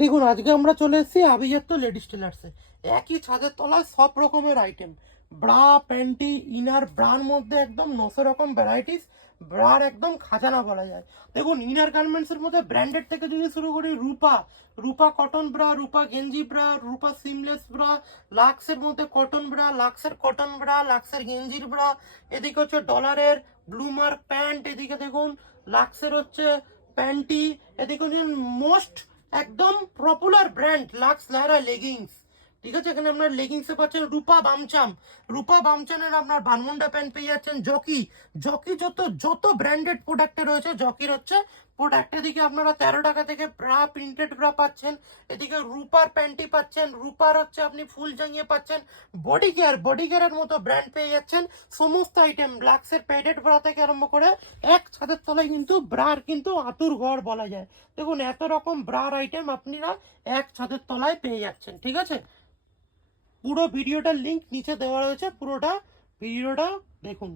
দেখুন আজকে আমরা চলে এসেছি আভিজাত্য লেডিস টেলার্সে। একই ছাদের তলায় সব রকমের item, bra, panty, inner, Brar মধ্যে একদম 900 রকম ভ্যারাইটিস। ব্রার একদম খাজানা বলা যায়। দেখুন ইনার গার্মেন্টসের মধ্যে ব্র্যান্ডেড থেকে যদি শুরু করি, রূপা, রূপা কটন ব্রা, রূপা গেঞ্জি ব্রা, রূপা সিমলেস ব্রা, লাক্সের মধ্যে কটন ব্রা, লাক্সের কটন ব্রা, লাক্সের গেঞ্জির ব্রা, এদিকে হচ্ছে ডলারের ব্লুমার প্যান্ট, এদিকে দেখুন লাক্সের হচ্ছে প্যান্টি, এদিকে হচ্ছে মোস্ট একদম পপুলার ব্র্যান্ড লাক্স লায়রা লেগিংস। ঠিক আছে, এখানে আপনার লেগিংসে পাচ্ছেন রূপা বামচাম, রূপা বামচানের আপনার বানমুন্ডা প্যান্ট পেয়ে যাচ্ছেন। জকি, জকি যত যত ব্র্যান্ডেড প্রোডাক্টে রয়েছে জকির হচ্ছে প্রোডাক্ট। এদিকে আপনারা 13 টাকা থেকে ব্রা, প্রিন্টেড ব্রা পাচ্ছেন। এদিকে রূপার প্যান্টি পাচ্ছেন, রূপার হচ্ছে আপনি ফুল জাঙিয়ে পাচ্ছেন। বডি কেয়ার, বডি কেয়ারের মতো ব্র্যান্ড পেয়ে যাচ্ছেন। সমস্ত আইটেম লাক্সের প্যাডেড ব্রা থেকে আরম্ভ করে এক ছাদের তলায় কিন্তু ব্রার কিন্তু আতুর ঘর বলা যায়। দেখুন এত রকম ব্রার আইটেম আপনারা এক ছাদের তলায় পেয়ে যাচ্ছেন। ঠিক আছে, পুরো ভিডিওটার লিংক নিচে দেওয়া রয়েছে, পুরোটা ভিডিওটা দেখুন।